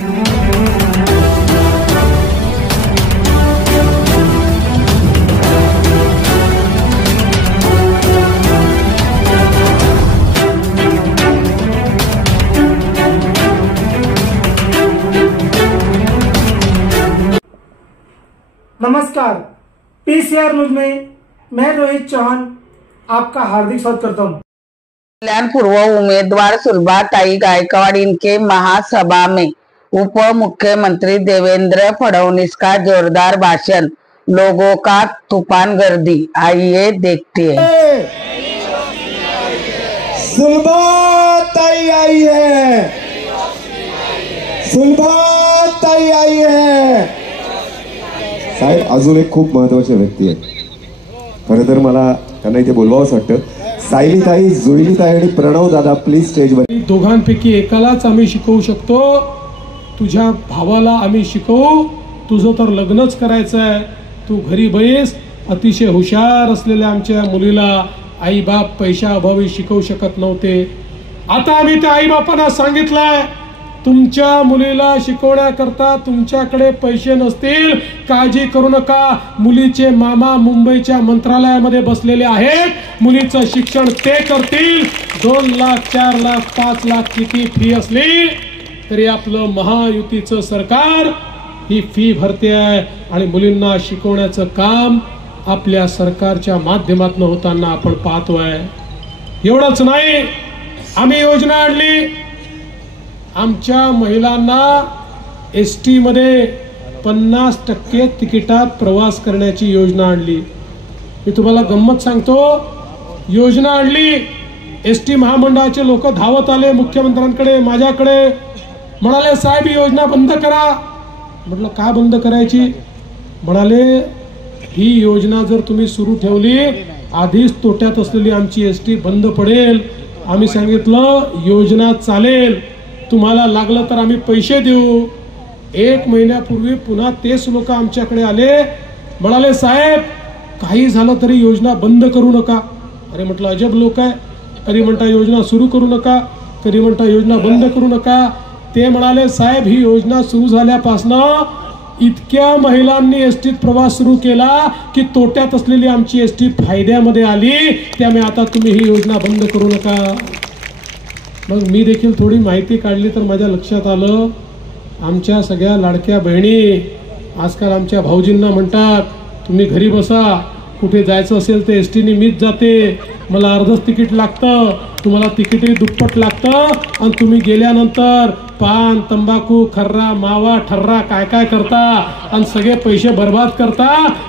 नमस्कार, PCR news में मैं रोहित चौहान आपका हार्दिक स्वागत करता हूँ। कल्याण पूर्व उम्मीदवार सुलभाताई गायकवाड़ इनके महासभा में उप मुख्यमंत्री देवेंद्र फडणवीस का जोरदार भाषण, लोगों का तूफान गर्दी। आइए देखते हैं। सुलभाताई आई है, सुलभाताई आई है। साहेब अजून एक खूप महत्वाची व्यक्ती आहे, खरं तर मला त्यांना इथे बोलवावंच वाटतं। सायलीताई, जुईलीताई आणि प्रणव दादा प्लीज स्टेजवर। दोघांपैकी एकालाच आम्ही शिकवू शकतो, तुझ्या भावाला आम्ही शिकवू, तुझं तर लग्नच करायचं आहे, तू घरी बैस। अतिशय हुशार असलेल्या आमच्या मुलीला आई बाप पैशाअभावी शिकवू शकत नव्हते। आता आम्ही त्या आई बापांना सांगितलंय, तुमच्या मुलीला शिकवण्याकरता तुमच्याकडे पैसे नसतील, काळजी करू नका, मुलीचे मामा मुंबईच्या मंत्रालयामध्ये बसलेले आहेत, मुलीचं शिक्षण ते करतील। 2 लाख 4 लाख 5 लाख किती फी असली तरी आपलं महायुतीचं सरकार ही फी भरते आहे आणि मुलींना शिकवण्याचं काम आपल्या सरकारच्या माध्यमातून होताना आपण पाहतोय। एवढंच नाही, आम्ही योजना आणली, आमच्या महिलांना एसटी मध्ये 50% तिकिटात प्रवास करण्याची योजना आणली। मी तुम्हाला गंमत सांगतो, योजना आणली, एसटी महामंडळाचे लोक धावत आले मुख्यमंत्र्यांकडे, माझ्याकडे, म्हणाले साहेब ही योजना बंद करा। म्हटलं का बंद करायची? म्हणाले ही योजना जर तुम्ही सुरू ठेवली, आधीच तोट्यात असलेली आमची एसटी बंद पडेल। आम्ही सांगितलं योजना चालेल, तुम्हाला लागलं तर आम्ही पैसे देऊ। 1 महिन्यापूर्वी पुन्हा तेच लोक आमच्याकडे आले, म्हणाले साहेब काही झालं तरी योजना बंद करू नका। अरे म्हटलं अजब लोक आहे, कधी म्हणता योजना सुरू करू नका, कधी म्हणता योजना बंद करू नका। ते म्हणाले साहेब ही योजना सुरू झाल्यापासनं इतक्या महिलांनी एसटीत प्रवास सुरू केला की तोट्यात असलेली आमची एसटी फायद्यामध्ये आली, त्यामुळे आता तुम्ही ही योजना बंद करू नका। मग मी देखील थोडी माहिती काढली तर माझ्या लक्षात आलं, आमच्या सगळ्या लाडक्या बहिणी आजकाल आमच्या भाऊजींना म्हणतात तुम्ही घरी बसा, कुठे जायचं असेल तर एसटीने मीच जाते, मला अर्धच तिकीट लागतं, तुम्हाला तिकीटही दुप्पट लागतं आणि तुम्ही गेल्यानंतर पान तंबाखू खर्रा मावा ठर्रा काय काय करता आणि सगळे पैसे बर्बाद करता,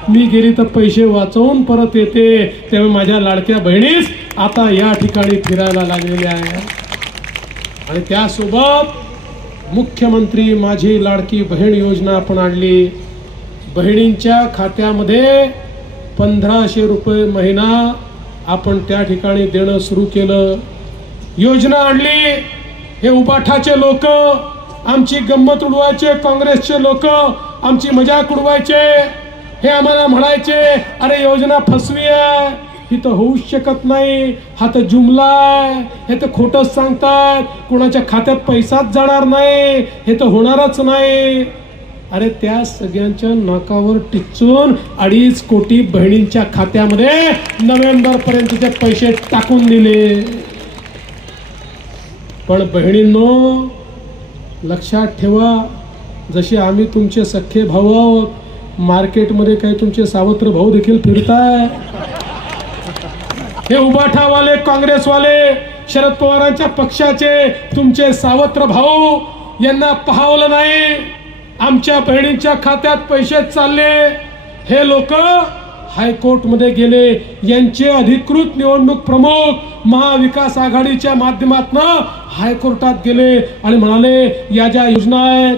मी गेली तर पैसे वाचवून परत येते। त्यामुळे माझ्या लाडक्या बहिणीच आता या ठिकाणी फिरायला लागलेल्या आहेत। आणि त्यासोबत मुख्यमंत्री माझी लाडकी बहीण योजना आपण आणली। बहिणींच्या खात्यामध्ये 1500 रुपये महिना आपण त्या ठिकाणी देणं सुरू केलं। योजना आणली, हे उबाठाचे लोक आमची गंमत उडवायचे, काँग्रेसचे लोक आमची मजाक उडवायचे, हे आम्हाला म्हणायचे अरे योजना फसवी आहे, ही तर होऊच शकत नाही, हा तर जुमला आहे, हे तर खोटंच सांगतात, कोणाच्या खात्यात पैसाच जाणार नाही, हे तर होणारच नाही। अरे त्या सगळ्यांच्या नाकावर टिचून 2.5 कोटी बहिणींच्या खात्यामध्ये नोव्हेंबर पर्यंतचे पैसे टाकून दिले। पण बहिणींनो लक्षात ठेवा, जसे आम्ही तुमचे सख्खे भाऊ आहोत, मार्केटमध्ये काही तुमचे सावत्र भाऊ देखील फिरताय। हे उबाठावाले काँग्रेसवाले शरद पवारांच्या पक्षाचे तुमचे सावत्र भाऊ यांना पाहावलं नाही, आमच्या बहिणींच्या खात्यात पैसे चालले। हे लोक हायकोर्ट मध्ये गेले, यांचे अधिकृत निवडणूक प्रमुख महाविकास आघाडीच्या माध्यमातून हायकोर्टात गेले आणि म्हणाले या ज्या योजना आहेत,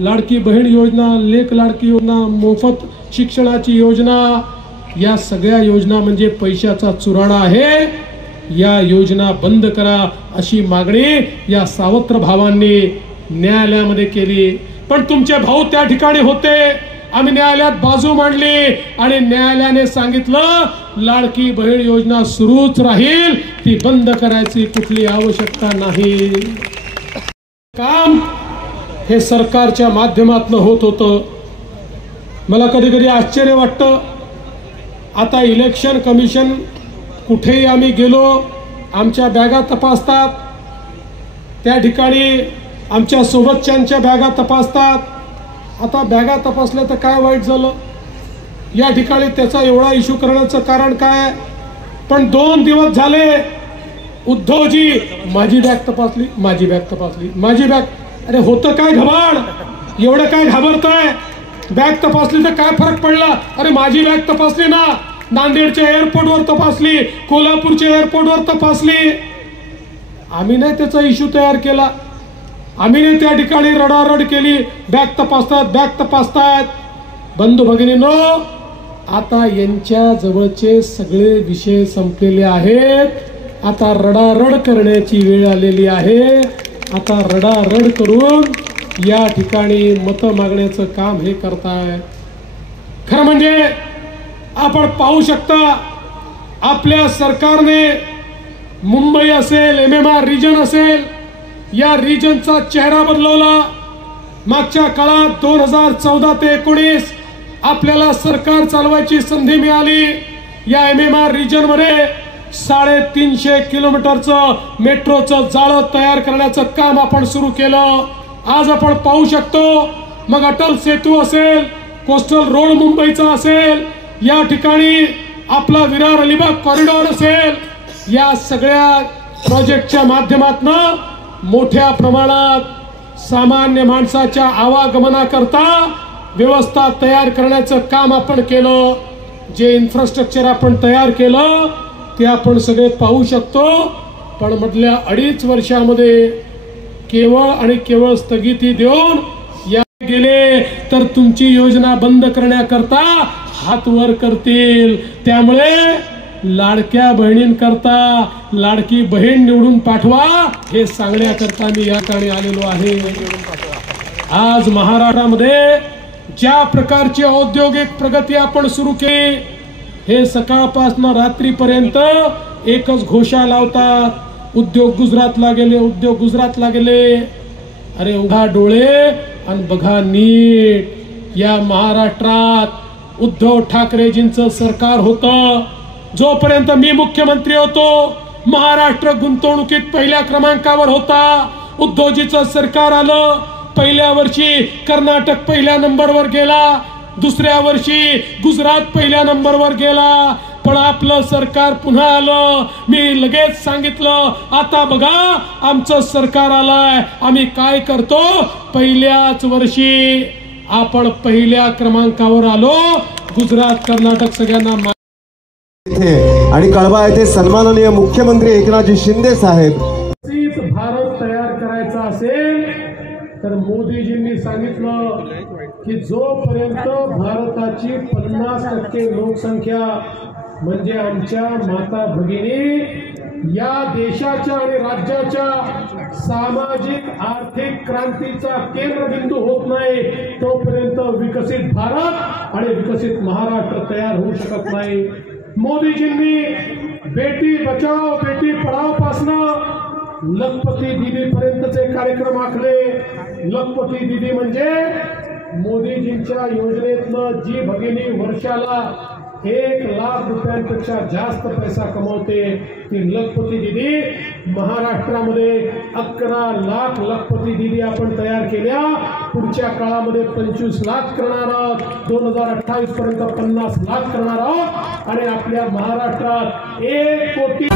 लाडकी बहीण योजना, लेक लाडकी योजना, मोफत शिक्षणाची योजना, या सगळ्या योजना म्हणजे पैशाचा चुराडा आहे, या योजना बंद करा अशी मागणी या सावत्र भावांनी न्यायालयामध्ये केली। पण तुमचे भाऊ त्या ठिकाणी होते, आम्ही न्यायालयात बाजू मांडली आणि न्यायालयाने सांगितलं लाडकी बहीण योजना सुरूच राहील, ती बंद करायची कुठली आवश्यकता नाही। काम हे सरकारच्या माध्यमातून होत होतं. मला कधी कधी आश्चर्य वाटतं. आता इलेक्शन कमिशन कुठेही आम्ही गेलो आमच्या बॅगा तपासतात, त्या ठिकाणी आमच्या सोबतच्यांच्या बॅगा तपासतात. आता बॅगा तपासल्या तर काय वाईट झालं, या ठिकाणी त्याचा एवढा इश्यू करण्याचं कारण काय. पण 2 दिवस झाले उद्धवजी माझी बॅग तपासली, माझी बॅग तपासली, माझी बॅग. अरे होतं काय घबाड, एवढं काय घाबरताय. बॅग तपासली तर काय फरक पडला. अरे माझी बॅग तपासली ना, नांदेडच्या एअरपोर्टवर तपासली, कोल्हापूरच्या एअरपोर्टवर तपासली. आम्ही नाही त्याचा इश्यू तयार केला, आम्ही नाही त्या ठिकाणी रडारड केली बॅग तपासतात बॅग तपासतात. बंधू भगिनींनो, आता यांच्या जवळचे सगळे विषय संपलेले आहेत. आता रडारड करण्याची वेळ आलेली आहे. आता रडारड करून या ठिकाणी मतं मागण्याचं काम हे करताय. खरं म्हणजे आपण पाहू शकता आपल्या सरकारने मुंबई असेल, MMR रिजन असेल, या रिजनचा चेहरा बदलवला. मागच्या काळात 2014 ते 19 आपल्याला सरकार चालवायची संधी मिळाली. या MMR रिजन मध्ये 350 किलोमीटरचं मेट्रोचं जाळं तयार करण्याचं काम आपण सुरू केलं. आज आपण पाहू शकतो, मग अटल सेतू असेल, कोस्टल रोड मुंबईचा असेल, या ठिकाणी आपला विरार अलिबाग कॉरिडॉर असेल, या सगळ्या प्रोजेक्टच्या माध्यमातून मोठ्या प्रमाणात सामान्य माणसाच्या आवागमनाकरता व्यवस्था तयार करण्याचं काम आपण केलं. जे इन्फ्रास्ट्रक्चर आपण तयार केलं ते आपण सगळे पाहू शकतो. पण मधल्या 2.5 वर्षामध्ये केवळ आणि केवळ स्थगिती देऊन या गेले तर तुमची योजना बंद करण्याकरता हात वर करतील. त्यामुळे लाडक्या बहिणींकरता लाडकी बहीण निवडून पाठवा हे सांगण्याकरता मी या ठिकाणी आलेलो आहे. आज महाराष्ट्रामध्ये ज्या प्रकारची औद्योगिक प्रगती आपण सुरू केली, हे सकाळपासून रात्रीपर्यंत एकच घोषा लावतात, उद्योग गुजरातला गेले, उद्योग गुजरातला गेले. अरे उघडा डोळे आणि बघा नीट. या महाराष्ट्रात उद्धव ठाकरेजींचं सरकार होतं. जोपर्यंत मी मुख्यमंत्री होतो महाराष्ट्र गुंतवणुकीत पहिल्या क्रमांकावर होता. उद्धवजीचं सरकार आलं, पहिल्या वर्षी कर्नाटक पहिल्या नंबरवर गेला, दुसऱ्या वर्षी गुजरात पहिल्या नंबरवर गेला. पण आपलं सरकार पुन्हा आलं. मी लगेच सांगितलं, आता बघा आमचं सरकार आलंय, आम्ही काय करतो, पहिल्याच वर्षी आपण पहिल्या क्रमांकावर आलो. गुजरात कर्नाटक सगळ्यांना आणि कळवा येथे सन्माननीय मुख्यमंत्री एकनाथजी शिंदे साहेब. भारत तयार करायचा असेल तर मोदीजींनी सांगितलं की जोपर्यंत भारताची 50% लोकसंख्या म्हणजे आमच्या माता भगिनी या देशाच्या आणि राज्याच्या सामाजिक आर्थिक क्रांतीचा केंद्रबिंदू होत नाही, तोपर्यंत विकसित भारत आणि विकसित महाराष्ट्र तयार होऊ शकत नाही. मोदीजींनी बेटी बचाओ बेटी पढाओ पासून लखपती दीदी पर्यंतचे कार्यक्रम आखले. लखपती दीदी म्हणजे मोदीजींच्या योजनेतनं जी भगिनी वर्षाला 1 लाख रुपयांपेक्षा जास्त पैसा कमवते ती लखपती दीदी. महाराष्ट्रामध्ये 11 लाख लखपती दीदी आपण तयार केल्या. पुढच्या काळामध्ये 25 लाख करणार आहोत, 2028 पर्यंत 50 लाख करणार आहोत आणि आपल्या महाराष्ट्रात 1 कोटी